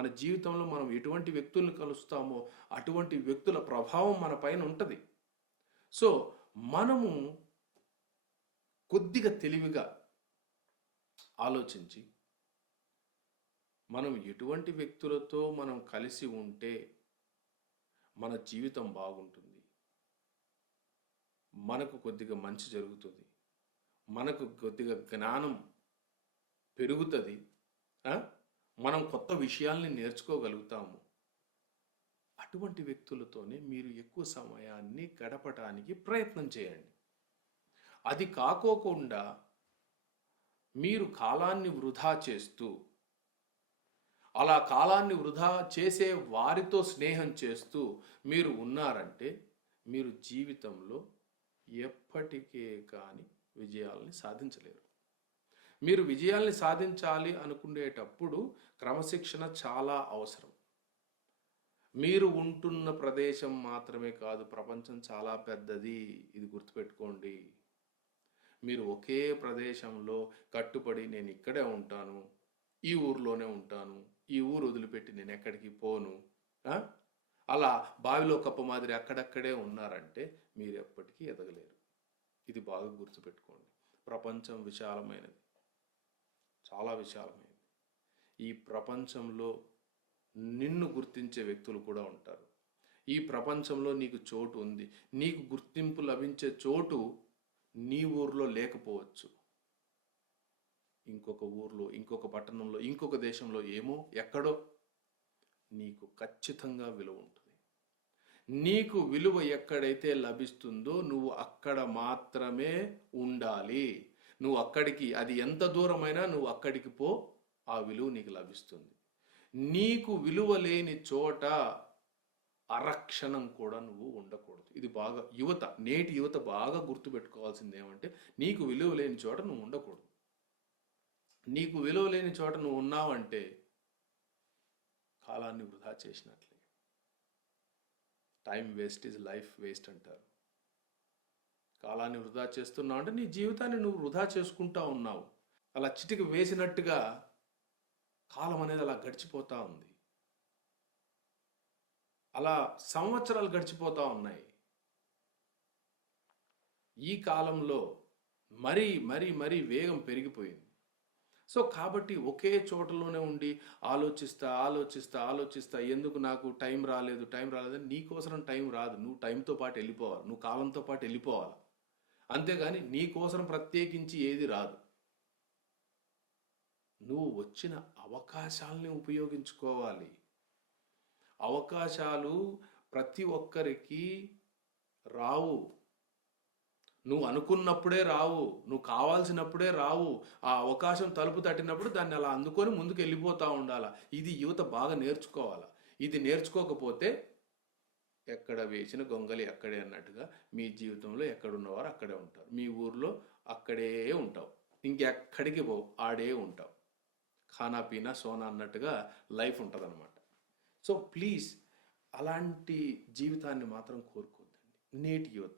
మన జీవితంలో మనం ఎటువంటి వ్యక్తులను కలుస్తామో అటువంటి వ్యక్తుల ప్రభావం మన పైన ఉంటుంది. సో మనము కొద్దిగా తెలివిగా ఆలోచించి మనం ఎటువంటి వ్యక్తులతో మనం కలిసి ఉంటే మన జీవితం బాగుంటుంది. మనకు కొద్దిగా మంచి జరుగుతుంది. మనకు కొద్దిగా జ్ఞానం పెరుగుతుంది. మనం కొత్త విషయాల్ని నేర్చుకోగలుగుతాము. అటువంటి వ్యక్తులతోనే మీరు ఎక్కువ సమయాన్ని గడపటానికి ప్రయత్నం చేయండి. అది కాకోకుండా మీరు కాలాన్ని వృధా చేస్తూ అలా కాలాన్ని వృధా చేసే వారితో స్నేహం చేస్తూ మీరు ఉన్నారంటే మీరు జీవితంలో ఎప్పటికే కానీ విజయాల్ని సాధించలేరు. మీరు విజయాల్ని సాధించాలి అనుకునేటప్పుడు క్రమశిక్షణ చాలా అవసరం. మీరు ఉంటున్న ప్రదేశం మాత్రమే కాదు ప్రపంచం చాలా పెద్దది. ఇది గుర్తుపెట్టుకోండి. మీరు ఒకే ప్రదేశంలో కట్టుబడి నేను ఇక్కడే ఉంటాను ఈ ఊర్లోనే ఉంటాను ఈ ఊరు వదిలిపెట్టి నేను ఎక్కడికి పోను అలా బావిలో కప్ప మాదిరి అక్కడక్కడే ఉన్నారంటే మీరు ఎప్పటికీ ఎదగలేరు. ఇది బాగా గుర్తుపెట్టుకోండి. ప్రపంచం విశాలమైనది. చాలా విశాలమైనది ఈ ప్రపంచంలో నిన్ను గుర్తించే వ్యక్తులు కూడా ఉంటారు. ఈ ప్రపంచంలో నీకు చోటు ఉంది. నీకు గుర్తింపు లభించే చోటు నీ ఊర్లో లేకపోవచ్చు. ఇంకొక ఊర్లో ఇంకొక పట్టణంలో ఇంకొక దేశంలో ఏమో ఎక్కడో నీకు ఖచ్చితంగా విలువ ఉంటుంది. నీకు విలువ ఎక్కడైతే లభిస్తుందో నువ్వు అక్కడ మాత్రమే ఉండాలి. నువ్వు అక్కడికి అది ఎంత దూరమైనా నువ్వు అక్కడికి పో ఆ విలువ నీకు లభిస్తుంది. నీకు విలువ లేని చోట అరక్షణం కూడా నువ్వు ఉండకూడదు. ఇది బాగా యువత నేటి యువత బాగా గుర్తుపెట్టుకోవాల్సింది ఏమంటే నీకు విలువ లేని చోట నువ్వు ఉండకూడదు. నీకు విలువ లేని చోట నువ్వు ఉన్నావంటే కాలాన్ని వృధా చేసినట్లే. Time waste is life waste అంటారు. కాలాన్ని వృధా చేస్తున్నావు అంటే నీ జీవితాన్ని నువ్వు వృధా చేసుకుంటా ఉన్నావు. అలా చిటికి వేసినట్టుగా కాలం అనేది అలా గడిచిపోతూ ఉంది. అలా సంవత్సరాలు గడిచిపోతూ ఉన్నాయి. ఈ కాలంలో మరీ మరీ మరీ వేగం పెరిగిపోయింది. సో కాబట్టి ఒకే చోటలోనే ఉండి ఆలోచిస్తా ఆలోచిస్తా ఆలోచిస్తా ఎందుకు నాకు టైం రాలేదు టైం రాలేదు నీకోసం టైం రాదు. నువ్వు టైంతో పాటు వెళ్ళిపోవాలి. నువ్వు కాలంతో పాటు వెళ్ళిపోవాలి. అంతేగాని నీకోసం ప్రత్యేకించి ఏది రాదు. నువ్వు వచ్చిన అవకాశాలని ఉపయోగించుకోవాలి. అవకాశాలు ప్రతి ఒక్కరికి రావు. నువ్వు అనుకున్నప్పుడే రావు. నువ్వు కావాల్సినప్పుడే రావు. ఆ అవకాశం తలుపు తట్టినప్పుడు దాన్ని అలా అందుకొని ముందుకు వెళ్ళిపోతూ ఉండాలి? ఇది యువత బాగా నేర్చుకోవాలి? ఇది నేర్చుకోకపోతే ఎక్కడ వేసిన గొంగలి అక్కడే అన్నట్టుగా మీ జీవితంలో ఎక్కడున్నవారు అక్కడే ఉంటారు. మీ ఊర్లో అక్కడే ఉంటావు. ఇంకెక్కడికి పోవు. ఆడే ఉంటావు. ఖానా పీనా సోనా అన్నట్టుగా లైఫ్ ఉంటుంది అనమాట సో ప్లీజ్ అలాంటి జీవితాన్ని మాత్రం కోరుకోవద్దండి. నేటి యువత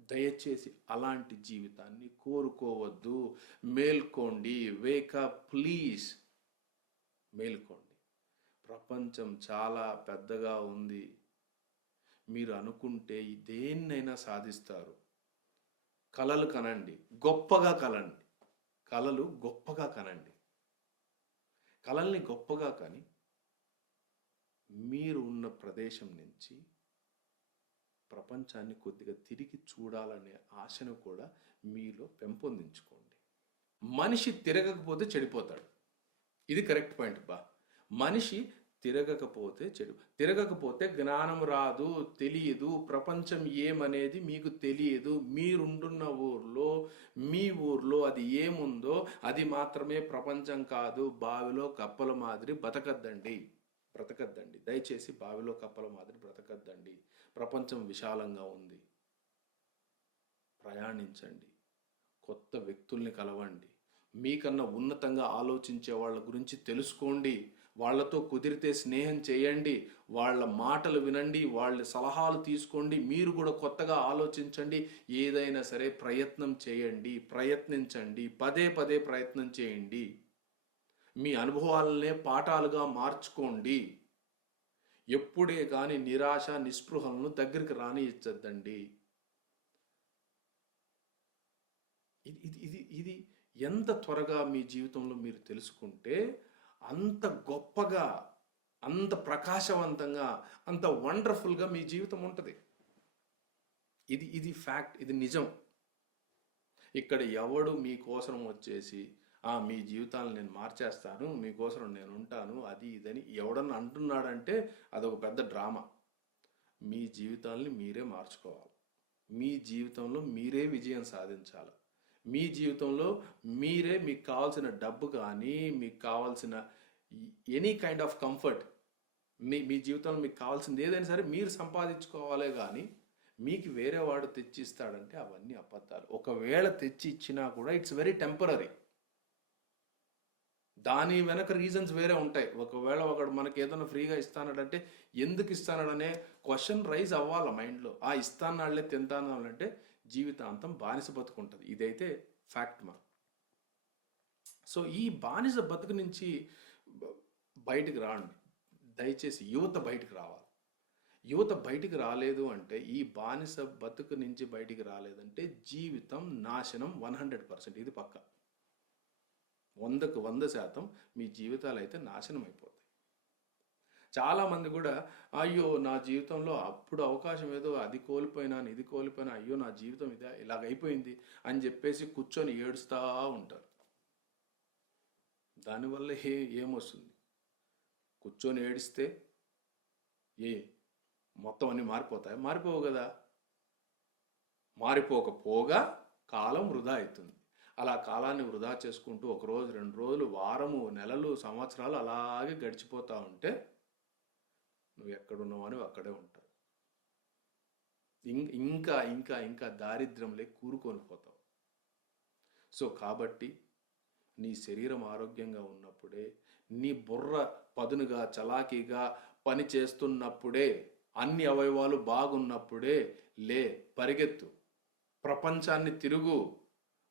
దయచేసి అలాంటి జీవితాన్ని కోరుకోవద్దు. మేల్కోండి. Wake up please మేల్కోండి. ప్రపంచం చాలా పెద్దగా ఉంది. మీరు అనుకుంటే దేన్నైనా సాధిస్తారు. కలలు కనండి. గొప్పగా కలండి. కలలు గొప్పగా కనండి. కలల్ని గొప్పగా కని మీరు ఉన్న ప్రదేశం నుంచి ప్రపంచాన్ని కొద్దిగా తిరిగి చూడాలనే ఆశను కూడా మీలో పెంపొందించుకోండి. మనిషి తిరగకపోతే చెడిపోతాడు. ఇది కరెక్ట్ పాయింట్ బా. మనిషి తిరగకపోతే చెడు. తిరగకపోతే జ్ఞానం రాదు తెలియదు ప్రపంచం ఏమనేది మీకు తెలియదు మీరుండున్న ఊర్లో మీ ఊర్లో అది ఏముందో అది మాత్రమే ప్రపంచం కాదు. బావిలో కప్పల మాదిరి బతకద్దండి బ్రతకద్దండి. దయచేసి బావిలో కప్పల మాదిరి బ్రతకద్దండి. ప్రపంచం విశాలంగా ఉంది. ప్రయాణించండి. కొత్త వ్యక్తుల్ని కలవండి. మీకన్నా ఉన్నతంగా ఆలోచించే వాళ్ళ గురించి తెలుసుకోండి. వాళ్ళతో కుదిరితే స్నేహం చేయండి వాళ్ళ మాటలు వినండి వాళ్ళ సలహాలు తీసుకోండి మీరు కూడా కొత్తగా ఆలోచించండి ఏదైనా సరే ప్రయత్నం చేయండి ప్రయత్నించండి పదే పదే ప్రయత్నం చేయండి. మీ అనుభవాలనే పాఠాలుగా మార్చుకోండి. ఎప్పుడే కానీ నిరాశ నిస్పృహలను దగ్గరికి రానిచ్చద్దండి ఇది ఇది ఇది ఇది ఎంత త్వరగా మీ జీవితంలో మీరు తెలుసుకుంటే అంత గొప్పగా అంత ప్రకాశవంతంగా అంత వండర్ఫుల్గా మీ జీవితం ఉంటుంది. ఇది ఇది ఫ్యాక్ట్ ఇది నిజం. ఇక్కడ ఎవడు మీకోసం వచ్చేసి "ఆ, మీ జీవితాలను నేను మార్చేస్తాను మీకోసం నేను ఉంటాను అది ఇదని ఎవడన్నా అంటున్నాడంటే అదొక పెద్ద డ్రామా. మీ జీవితాల్ని మీరే మార్చుకోవాలి. మీ జీవితంలో మీరే విజయం సాధించాలి. మీ జీవితంలో మీరే మీకు కావాల్సిన డబ్బు కానీ మీకు కావాల్సిన ఎనీ కైండ్ ఆఫ్ కంఫర్ట్ మీ మీ జీవితంలో మీకు కావాల్సింది ఏదైనా సరే మీరు సంపాదించుకోవాలే కానీ మీకు వేరే వాడు తెచ్చి ఇస్తాడంటే అవన్నీ అబద్ధాలు. ఒకవేళ తెచ్చి ఇచ్చినా కూడా ఇట్స్ వెరీ టెంపరీ దాని వెనక రీజన్స్ వేరే ఉంటాయి. ఒకవేళ ఒకడు మనకి ఏదైనా ఫ్రీగా ఇస్తానంటే ఎందుకు ఇస్తానడనే క్వశ్చన్ రైజ్ అవ్వాలి మైండ్లో ఆ ఇస్తానాళ్ళే తింటానంటే జీవితాంతం బానిస బతుకుంటుంది. ఇదైతే ఫ్యాక్ట్ మా సో ఈ బానిస బతుకు నుంచి బయటకు బయటికి రాండి. దయచేసి యువత బయటికి రావాలి. యువత బయటికి రాలేదు అంటే ఈ బానిస బతుకు నుంచి బయటికి రాలేదంటే జీవితం నాశనం వన్ హండ్రెడ్ పర్సెంట్. ఇది పక్క. వందకు వంద శాతం మీ జీవితాలు అయితే నాశనం అయిపోతాయి చాలామంది కూడా అయ్యో నా జీవితంలో అప్పుడు అవకాశం ఏదో అది కోల్పోయినాను ఇది కోల్పోయినా అయ్యో నా జీవితం ఇదే ఇలాగ అయిపోయింది అని చెప్పేసి కూర్చొని ఏడుస్తూ ఉంటారు. దానివల్ల ఏ ఏమొస్తుంది? కూర్చొని ఏడిస్తే ఏ మొత్తం అన్నీ మారిపోతాయి? మారిపోవు కదా. మారిపోకపోగా కాలం వృధా అవుతుంది అలా కాలాన్ని వృధా చేసుకుంటూ ఒకరోజు రెండు రోజులు వారము నెలలు సంవత్సరాలు అలాగే గడిచిపోతూ ఉంటే నువ్వు ఎక్కడున్నావు అని అక్కడే ఉంటావు. ఇంకా ఇంకా ఇంకా దారిద్ర్యంలో కూరుకొని పోతావు. సో కాబట్టి నీ శరీరం ఆరోగ్యంగా ఉన్నప్పుడే నీ బుర్ర పదునుగా చలాకీగా పని చేస్తున్నప్పుడే అన్ని అవయవాలు బాగున్నప్పుడే లే పరిగెత్తు. ప్రపంచాన్ని తిరుగు.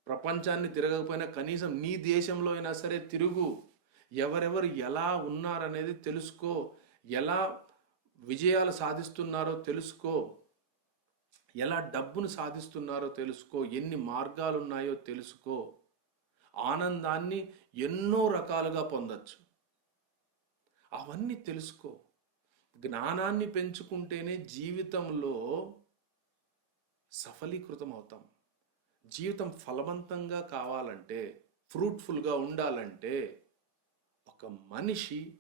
ప్రపంచాన్ని తిరగకపోయినా కనీసం నీ దేశంలో అయినా సరే తిరుగు. ఎవరెవరు ఎలా ఉన్నారనేది తెలుసుకో. ఎలా విజయాలు సాధిస్తున్నారో తెలుసుకో. ఎలా డబ్బును సాధిస్తున్నారో తెలుసుకో. ఎన్ని మార్గాలు ఉన్నాయో తెలుసుకో. ఆనందాన్ని ఎన్నో రకాలుగా పొందొచ్చు. అవన్నీ తెలుసుకో. జ్ఞానాన్ని పెంచుకుంటేనే జీవితంలో సఫలీకృతం అవుతాం జీవితం ఫలవంతంగా కావాలంటే ఫ్రూట్ఫుల్గా ఉండాలంటే ఒక మనిషి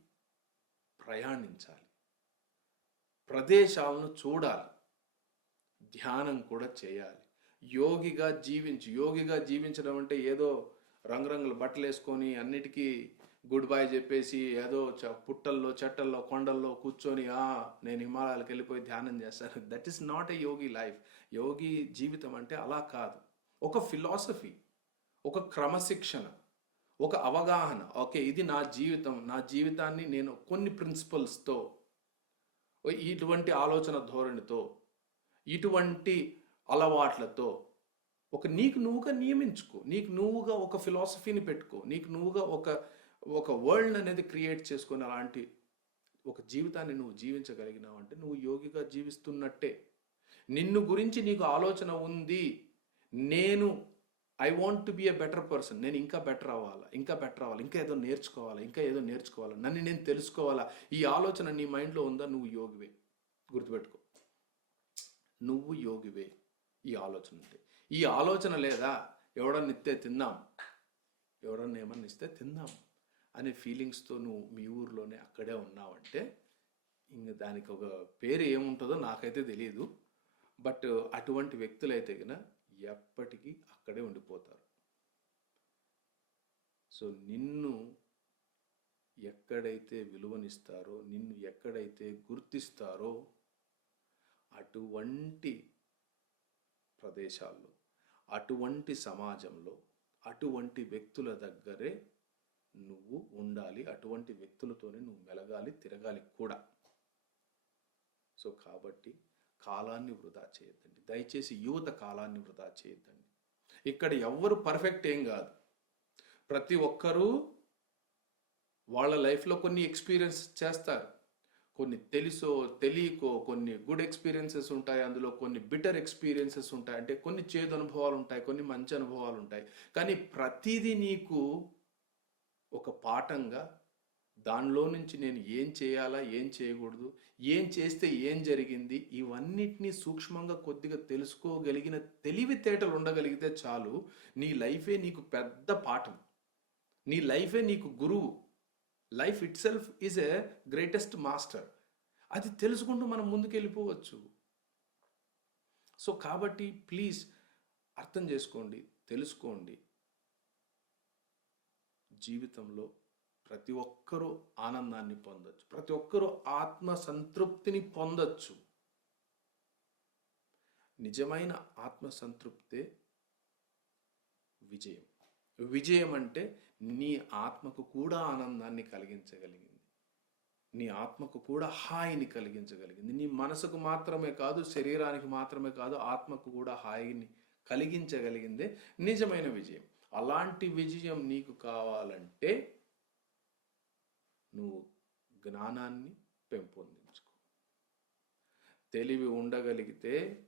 ప్రయాణించాలి. ప్రదేశాలను చూడాలి. ధ్యానం కూడా చేయాలి. యోగిగా జీవించు. యోగిగా జీవించడం అంటే ఏదో రంగురంగుల బట్టలు వేసుకొని అన్నిటికీ గుడ్ బై చెప్పేసి ఏదో చ- పుట్టల్లో చెట్టల్లో కొండల్లో కూర్చొని ఆ నేను హిమాలయాలకు వెళ్ళిపోయి ధ్యానం చేస్తాను. That is not a yogi life యోగి జీవితం అంటే అలా కాదు. ఒక ఫిలాసఫీ ఒక క్రమశిక్షణ ఒక అవగాహన. ఓకే ఇది నా జీవితం. నా జీవితాన్ని నేను కొన్ని ప్రిన్సిపల్స్తో ఇటువంటి ఆలోచన ధోరణితో ఇటువంటి అలవాట్లతో ఒక నీకు నువ్వుగా నియమించుకో నీకు నువ్వుగా ఒక ఫిలాసఫీని పెట్టుకో నీకు నువ్వుగా ఒక ఒక వరల్డ్ అనేది క్రియేట్ చేసుకొని అలాంటి ఒక జీవితాన్ని నువ్వు జీవించగలిగినావు అంటే నువ్వు యోగిగా జీవిస్తున్నట్టే. నిన్ను గురించి నీకు ఆలోచన ఉంది నేను I want to be a better person నేను ఇంకా బెటర్ అవ్వాలా? ఇంకా బెటర్ అవ్వాలి? ఇంకా ఏదో నేర్చుకోవాలా? ఇంకా ఏదో నేర్చుకోవాలా? నన్ను నేను తెలుసుకోవాలా? ఈ ఆలోచన నీ మైండ్లో ఉందా? నువ్వు యోగివే. గుర్తుపెట్టుకో. నువ్వు యోగివే. ఈ ఆలోచన ఉంటే. ఈ ఆలోచన లేదా? ఎవడన్నా ఇస్తే తిందాం. ఎవడన్నా ఏమన్నా ఇస్తే తిందాం అనే ఫీలింగ్స్తో నువ్వు మీ ఊర్లోనే అక్కడే ఉన్నావంటే ఇంక దానికి ఒక పేరు ఏముంటుందో నాకైతే తెలియదు బట్ అటువంటి వ్యక్తులైతే కనుక ఎప్పటికీ అక్కడే ఉండిపోతారు. సో నిన్ను ఎక్కడైతే విలువనిస్తారో నిన్ను ఎక్కడైతే గుర్తిస్తారో అటువంటి ప్రదేశాల్లో అటువంటి సమాజంలో అటువంటి వ్యక్తుల దగ్గరే నువ్వు ఉండాలి అటువంటి వ్యక్తులతోనే నువ్వు మెలగాలి తిరగాలి కూడా. సో కాబట్టి కాలాన్ని వృధా చేయొద్దండి. దయచేసి యువత కాలాన్ని వృధా చేయొద్దండి. ఇక్కడ ఎవ్వరు పర్ఫెక్ట్ ఏం కాదు. ప్రతి ఒక్కరూ వాళ్ళ లైఫ్లో కొన్ని ఎక్స్పీరియన్స్ చేస్తారు. కొన్ని తెలుసో తెలియకో కొన్ని గుడ్ ఎక్స్పీరియన్సెస్ ఉంటాయి. అందులో కొన్ని బిటర్ ఎక్స్పీరియన్సెస్ ఉంటాయి. అంటే కొన్ని చేదు అనుభవాలు ఉంటాయి కొన్ని మంచి అనుభవాలు ఉంటాయి. కానీ ప్రతిదీ నీకు ఒక పాఠంగా దానిలో నుంచి నేను ఏం చేయాలా ఏం చేయకూడదు ఏం చేస్తే ఏం జరిగింది ఇవన్నిటినీ సూక్ష్మంగా కొద్దిగా తెలుసుకోగలిగిన తెలివితేటలు ఉండగలిగితే చాలు నీ లైఫే నీకు పెద్ద పాఠం. నీ లైఫే నీకు గురువు. Life itself is a greatest master అది తెలుసుకుంటూ మనం ముందుకెళ్ళిపోవచ్చు. సో కాబట్టి ప్లీజ్ అర్థం చేసుకోండి తెలుసుకోండి. జీవితంలో ప్రతి ఒక్కరూ ఆనందాన్ని పొందొచ్చు. ప్రతి ఒక్కరూ ఆత్మ సంతృప్తిని పొందొచ్చు. నిజమైన ఆత్మ సంతృప్తే విజయం. విజయం అంటే నీ ఆత్మకు కూడా ఆనందాన్ని కలిగించగలిగింది. నీ ఆత్మకు కూడా హాయిని కలిగించగలిగింది. నీ మనసుకు మాత్రమే కాదు శరీరానికి మాత్రమే కాదు ఆత్మకు కూడా హాయిని కలిగించగలిగిందే నిజమైన విజయం. అలాంటి విజయం నీకు కావాలంటే నువ్వు జ్ఞానాన్ని పెంపొందించుకో. తెలివి ఉండగలిగితే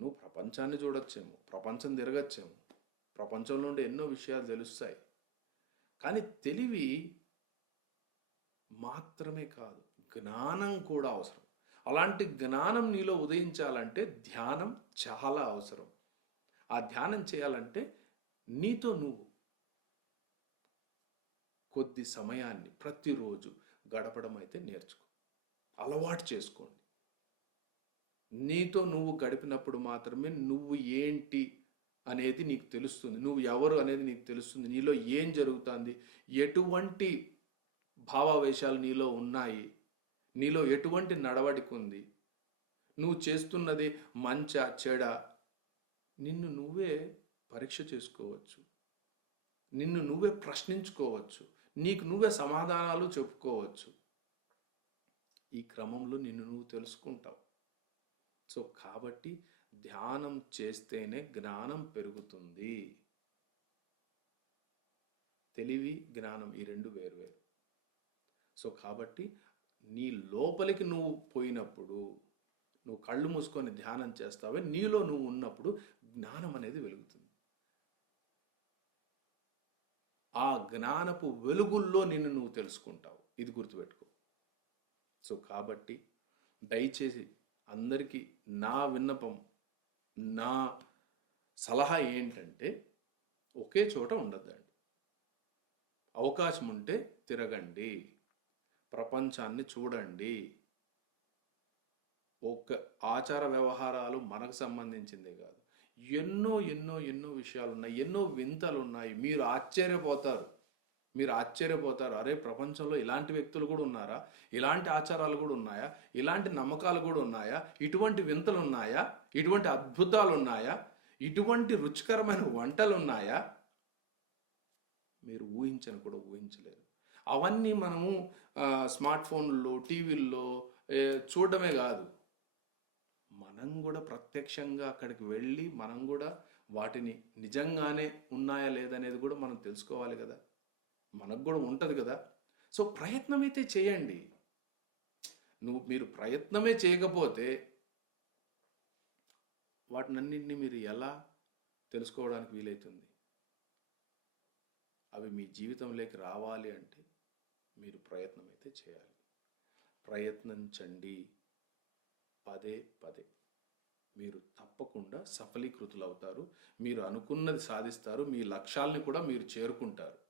నువ్వు ప్రపంచాన్ని చూడొచ్చేమో ప్రపంచం తిరగచ్చేమో ప్రపంచంలో ఉండే ఎన్నో విషయాలు తెలుస్తాయి. కానీ తెలివి మాత్రమే కాదు జ్ఞానం కూడా అవసరం. అలాంటి జ్ఞానం నీలో ఉదయించాలంటే ధ్యానం చాలా అవసరం. ఆ ధ్యానం చేయాలంటే నీతో నువ్వు కొద్ది సమయాన్ని ప్రతిరోజు గడపడం అయితే నేర్చుకో. అలవాటు చేసుకోండి. నీతో నువ్వు గడిపినప్పుడు మాత్రమే నువ్వు ఏంటి అనేది నీకు తెలుస్తుంది. నువ్వు ఎవరు అనేది నీకు తెలుస్తుంది. నీలో ఏం జరుగుతుంది? ఎటువంటి భావావేశాలు నీలో ఉన్నాయి? నీలో ఎటువంటి నడవడిక ఉంది? నువ్వు చేస్తున్నది మంచా చెడ నిన్ను నువ్వే పరీక్ష చేసుకోవచ్చు. నిన్ను నువ్వే ప్రశ్నించుకోవచ్చు. నీకు నువ్వే సమాధానాలు చెప్పుకోవచ్చు. ఈ క్రమంలో నిన్ను నువ్వు తెలుసుకుంటావు. సో కాబట్టి ధ్యానం చేస్తేనే జ్ఞానం పెరుగుతుంది. తెలివి జ్ఞానం ఈ రెండు వేరు వేరు. సో కాబట్టి నీ లోపలికి నువ్వు పోయినప్పుడు నువ్వు కళ్ళు మూసుకొని ధ్యానం చేస్తావే నీలో నువ్వు ఉన్నప్పుడు జ్ఞానం అనేది వెలుగుతుంది. ఆ జ్ఞానపు వెలుగుల్లో నిన్ను నువ్వు తెలుసుకుంటావు. ఇది గుర్తుపెట్టుకో. సో కాబట్టి దయచేసి అందరికీ నా విన్నపం నా సలహా ఏంటంటే ఒకే చోట ఉండద్దండి. అవకాశం ఉంటే తిరగండి. ప్రపంచాన్ని చూడండి. ఒక ఆచార వ్యవహారాలు మనకు సంబంధించిందే కాదు. ఎన్నో ఎన్నో ఎన్నో విషయాలు ఉన్నాయి ఎన్నో వింతలు ఉన్నాయి మీరు ఆశ్చర్యపోతారు. మీరు ఆశ్చర్యపోతారు. అరే ప్రపంచంలో ఇలాంటి వ్యక్తులు కూడా ఉన్నారా? ఇలాంటి ఆచారాలు కూడా ఉన్నాయా? ఇలాంటి నమ్మకాలు కూడా ఉన్నాయా? ఇటువంటి వింతలు ఉన్నాయా ఇటువంటి అద్భుతాలు ఉన్నాయా ఇటువంటి రుచికరమైన వంటలు ఉన్నాయా మీరు ఊహించని కూడా ఊహించలేరు. అవన్నీ మనము స్మార్ట్ ఫోన్లో టీవీల్లో చూడడమే కాదు. మనం కూడా ప్రత్యక్షంగా అక్కడికి వెళ్ళి మనం కూడా వాటిని నిజంగానే ఉన్నాయా లేదనేది కూడా మనం తెలుసుకోవాలి కదా. మనకు కూడా ఉంటుంది కదా. సో ప్రయత్నం అయితే చేయండి. నువ్వు మీరు ప్రయత్నమే చేయకపోతే వాటినన్నింటినీ మీరు ఎలా తెలుసుకోవడానికి వీలవుతుంది అవి మీ జీవితంలోకి రావాలి అంటే మీరు ప్రయత్నం అయితే చేయాలి. ప్రయత్నించండి. పదే పదే. మీరు తప్పకుండా సఫలీకృతులు అవుతారు మీరు అనుకున్నది సాధిస్తారు. మీ లక్ష్యాలని కూడా మీరు చేరుకుంటారు.